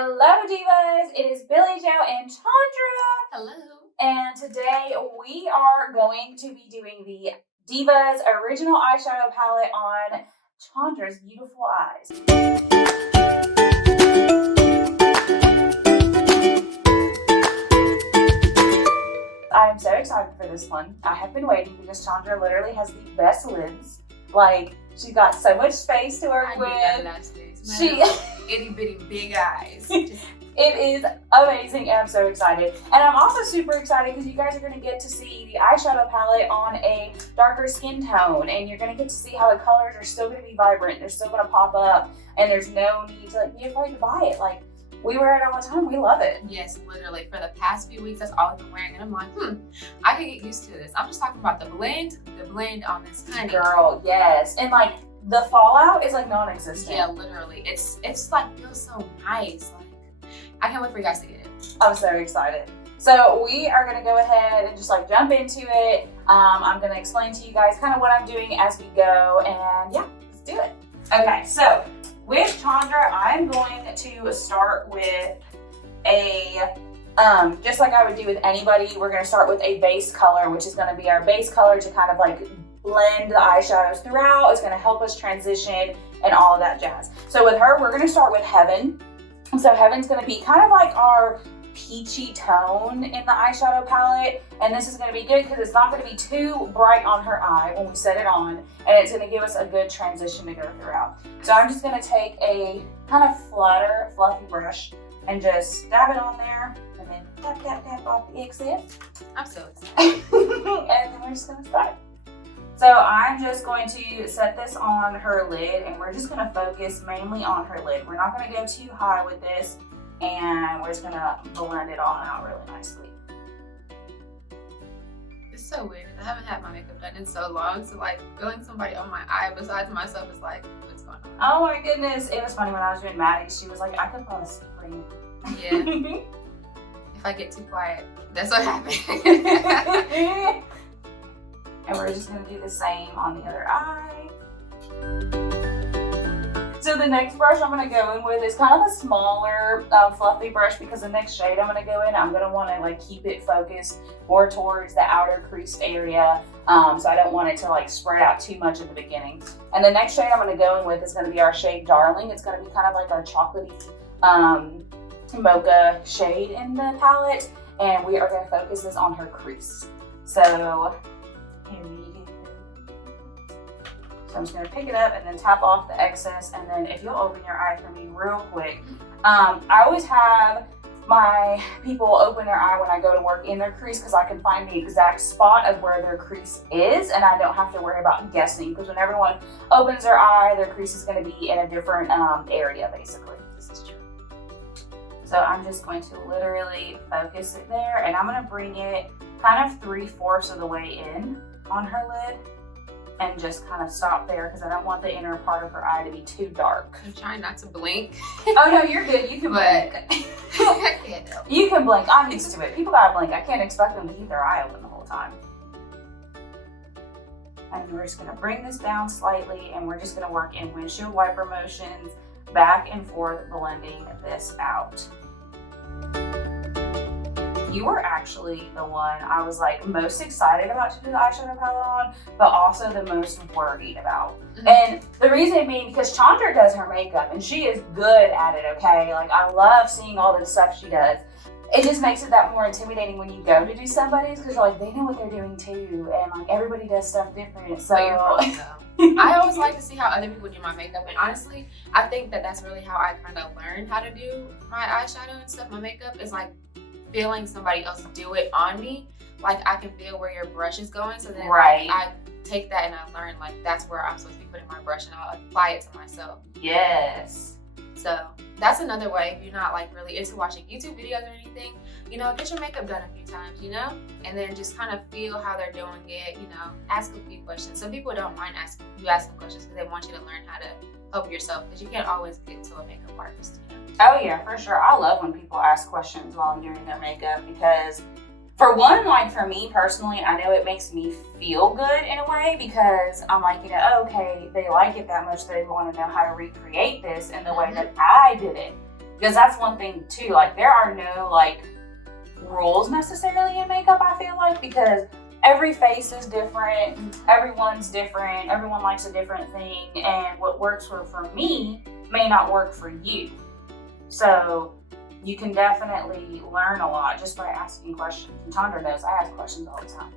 Hello Divas, it is BillyJoe and Chondra. Hello. And today we are going to be doing the Divas original eyeshadow palette on Chondra's beautiful eyes. I'm so excited for this one. I have been waiting because Chondra literally has the best lids. Like, she's got so much space to work with. She itty bitty big eyes. It is amazing and I'm so excited. And I'm also super excited because you guys are going to get to see the eyeshadow palette on a darker skin tone, and you're going to get to see how the colors are still going to be vibrant. They're still going to pop up, and there's no need to be afraid to buy it. Like, we wear it all the time. We love it. Yes, literally. For the past few weeks, that's all I've been wearing. And I'm like, I could get used to this. I'm just talking about the blend on this honey. Girl, yes. And like, the fallout is like non-existent. Yeah, literally. It's like, feels so nice. Like, I can't wait for you guys to get it. I'm so excited. So we are going to go ahead and just like jump into it. I'm going to explain to you guys kind of what I'm doing as we go. And yeah, let's do it. Okay, so with Chondra, I'm going to start with a, just like I would do with anybody, we're going to start with a base color, which is going to be our base color to kind of like blend the eyeshadows throughout. It's going to help us transition and all of that jazz. So with her, we're going to start with Heaven. So Heaven's going to be kind of like our peachy tone in the eyeshadow palette, and this is going to be good because it's not going to be too bright on her eye when we set it on, and it's going to give us a good transition to go throughout. So I'm just going to take a kind of flatter, fluffy brush and just dab it on there, and then tap, tap, tap off the excess. I'm so excited. And then we're just going to start. So I'm just going to set this on her lid, and we're just going to focus mainly on her lid. We're not going to go too high with this, and we're just going to blend it all out really nicely. It's so weird. I haven't had my makeup done in so long, so like feeling somebody on my eye besides myself is like, what's going on? Oh my goodness. It was funny when I was doing Maddie's, she was like, I could fall asleep. Yeah. If I get too quiet, that's what happens. And we're just going to do the same on the other eye. So the next brush I'm going to go in with is kind of a smaller fluffy brush, because the next shade I'm going to go in, I'm going to want to like keep it focused more towards the outer creased area. So I don't want it to like spread out too much in the beginning. And the next shade I'm going to go in with is going to be our shade Darling. It's going to be kind of like our chocolatey mocha shade in the palette. And we are going to focus this on her crease. So here we go. So I'm just gonna pick it up and then tap off the excess, and then if you'll open your eye for me real quick. I always have my people open their eye when I go to work in their crease, because I can find the exact spot of where their crease is, and I don't have to worry about guessing, because when everyone opens their eye, their crease is gonna be in a different area, basically. This is true. So I'm just going to literally focus it there, and I'm gonna bring it kind of 3/4 of the way in on her lid, and just kind of stop there because I don't want the inner part of her eye to be too dark. I'm trying not to blink. Oh no, you're good. You can blink. I can't help. You can blink. I'm used to it. People gotta blink. I can't expect them to keep their eye open the whole time. And we're just gonna bring this down slightly, and we're just gonna work in windshield wiper motions, back and forth, blending this out. You were actually the one I was like most excited about to do the eyeshadow palette on, but also the most worried about. And the reason being because Chondra does her makeup and she is good at it, okay? Like, I love seeing all the stuff she does. It just makes it that more intimidating when you go to do somebody's, because you're like, they know what they're doing too, and like everybody does stuff different. So I always like to see how other people do my makeup, and honestly, I think that that's really how I kind of learned how to do my eyeshadow and stuff. My makeup is like feeling somebody else do it on me. Like, I can feel where your brush is going, so then right. I take that and I learn like that's where I'm supposed to be putting my brush, and I'll apply it to myself. Yes. So that's another way. If you're not like really into watching YouTube videos or anything, you know, get your makeup done a few times, you know, and then just kind of feel how they're doing it, you know, ask a few questions. Some people don't mind asking questions because they want you to learn how to help yourself, because you can't always get to a makeup artist, you know? Oh yeah, for sure. I love when people ask questions while I'm doing their makeup, because for one, like for me personally, I know it makes me feel good in a way, because I'm like, you know, okay, they like it that much, they want to know how to recreate this in the way that I did it. Because that's one thing too, like there are no like rules necessarily in makeup, I feel like, because every face is different, everyone's different, everyone likes a different thing, and what works for me may not work for you. So you can definitely learn a lot just by asking questions. And Chondra knows I ask questions all the time.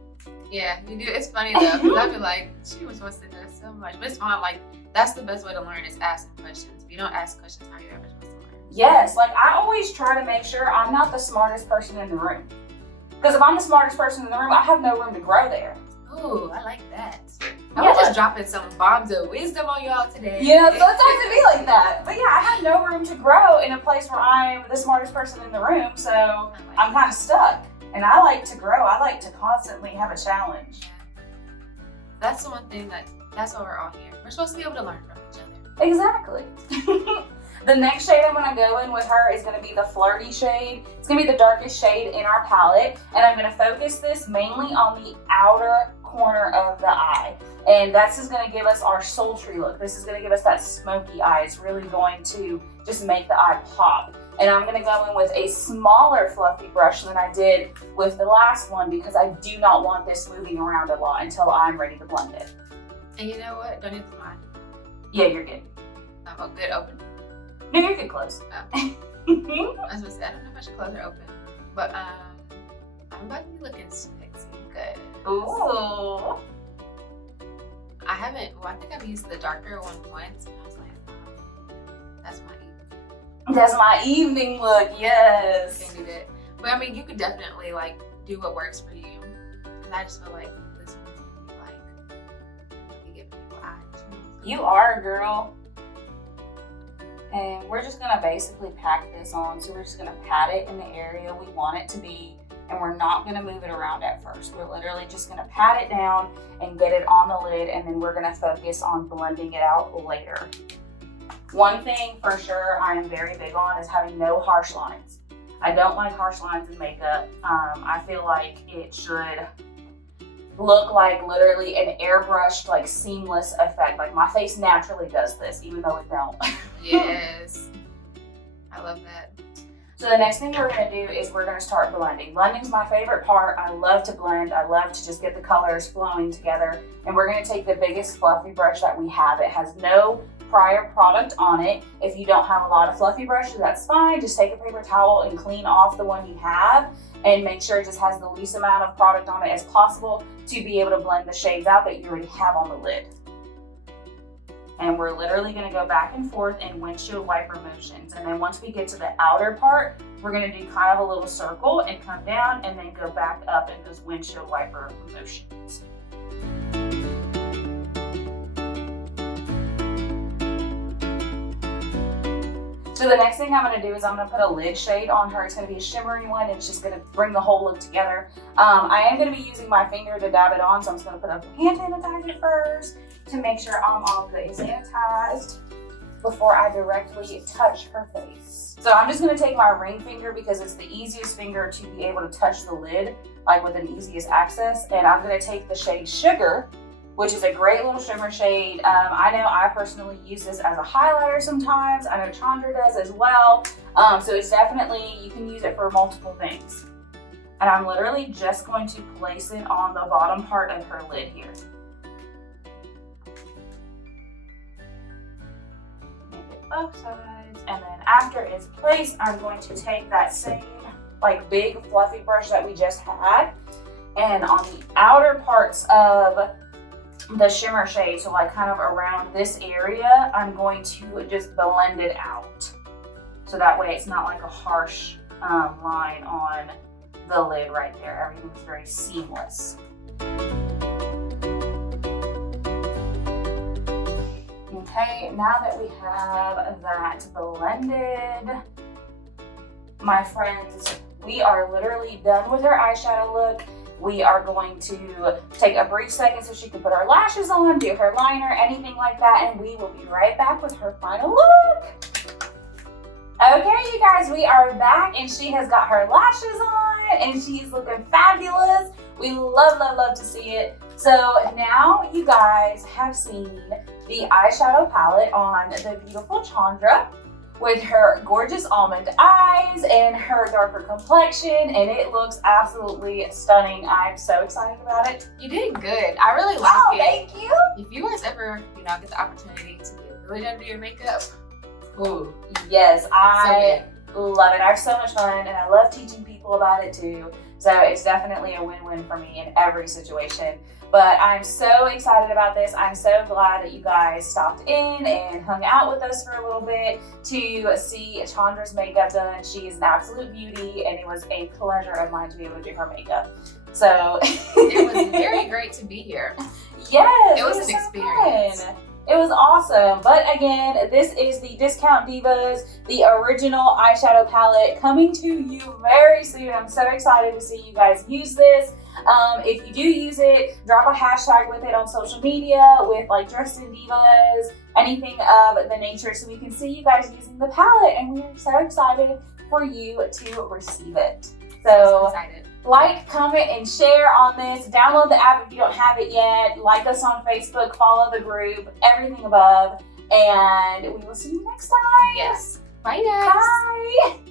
Yeah, you do. It's funny though, because I feel like she was supposed to know so much, but it's fine. Like that's the best way to learn is asking questions. If you don't ask questions, how are you ever supposed to learn? Yes, like I always try to make sure I'm not the smartest person in the room. Because if I'm the smartest person in the room, I have no room to grow there. Ooh, I like that. I was just dropping some bombs of wisdom on y'all today. Yeah, sometimes it be like that. But yeah, I have no room to grow in a place where I'm the smartest person in the room, so I'm kind of stuck. And I like to grow. I like to constantly have a challenge. That's the one thing that's why we're all here. We're supposed to be able to learn from each other. Exactly. The next shade I'm gonna go in with her is gonna be the Flirty shade. It's gonna be the darkest shade in our palette, and I'm gonna focus this mainly on the outer corner of the eye. And that's just gonna give us our sultry look. This is gonna give us that smoky eye. It's really going to just make the eye pop. And I'm gonna go in with a smaller fluffy brush than I did with the last one because I do not want this moving around a lot until I'm ready to blend it. And you know what? Don't need to lie. Yeah, you're good. Oh, good, open. No, you're good, close. Oh. I was gonna say, I don't know if I should close or open. But I'm about to be looking sexy good. Ooh. I think I've used the darker one once, and I was like, that's my evening. That's my evening look, yes. Can't do that. But I mean, you could definitely like do what works for you. Cause I just feel like this one's gonna be like, giving people eyes. You are, girl. And we're just gonna basically pack this on. So we're just gonna pat it in the area we want it to be. And we're not gonna move it around at first. We're literally just gonna pat it down and get it on the lid, and then we're gonna focus on blending it out later. One thing for sure I am very big on is having no harsh lines. I don't like harsh lines in makeup. I feel like it should look like literally an airbrushed, like seamless effect. Like my face naturally does this, even though it don't. Yes, I love that. So the next thing we're gonna do is we're gonna start blending. Blending's my favorite part. I love to blend. I love to just get the colors flowing together. And we're gonna take the biggest fluffy brush that we have. It has no prior product on it. If you don't have a lot of fluffy brushes, that's fine. Just take a paper towel and clean off the one you have and make sure it just has the least amount of product on it as possible to be able to blend the shades out that you already have on the lid. And we're literally gonna go back and forth in windshield wiper motions. And then once we get to the outer part, we're gonna do kind of a little circle and come down and then go back up in those windshield wiper motions. So the next thing I'm gonna do is I'm gonna put a lid shade on her. It's gonna be a shimmery one, and it's just gonna bring the whole look together. I am gonna be using my finger to dab it on, so I'm just gonna put a hand sanitizer first to make sure I'm all good and sanitized before I directly touch her face. So I'm just gonna take my ring finger because it's the easiest finger to be able to touch the lid, like with an easiest access. And I'm gonna take the shade Sugar, which is a great little shimmer shade. I know I personally use this as a highlighter sometimes. I know Chondra does as well. So it's definitely, you can use it for multiple things. And I'm literally just going to place it on the bottom part of her lid here. Make it both sides. And then after it's placed, I'm going to take that same like big fluffy brush that we just had. And on the outer parts of the shimmer shade, so like kind of around this area, I'm going to just blend it out. So that way it's not like a harsh line on the lid right there. Everything's very seamless. Okay, now that we have that blended, my friends, we are literally done with her eyeshadow look. We are going to take a brief second so she can put her lashes on, do her liner, anything like that, and we will be right back with her final look. Okay, you guys, we are back, and she has got her lashes on, and she's looking fabulous. We love, love, love to see it. So now you guys have seen the eyeshadow palette on the beautiful Chondra. with her gorgeous almond eyes and her darker complexion, and it looks absolutely stunning. I'm so excited about it. You did good. I really like it. Thank you. If you guys ever, get the opportunity to get BillyJoe to do your makeup, ooh. Yes, I love it. I have so much fun, and I love teaching people about it too. So it's definitely a win-win for me in every situation. But I'm so excited about this. I'm so glad that you guys stopped in and hung out with us for a little bit to see Chondra's makeup done. She is an absolute beauty, and it was a pleasure of mine to be able to do her makeup. So it was very great to be here. Yes, it was an experience. Fun. It was awesome. But again, this is the Discount Divas, the original eyeshadow palette, coming to you very soon. I'm so excited to see you guys use this. If you do use it, drop a hashtag with it on social media with like Dressed in Divas, anything of the nature, so we can see you guys using the palette, and we are so excited for you to receive it. So excited. Like, comment, and share on this. Download the app if you don't have it yet. Like us on Facebook, follow the group, everything above, and we will see you next time. Yes. Bye, guys. Bye.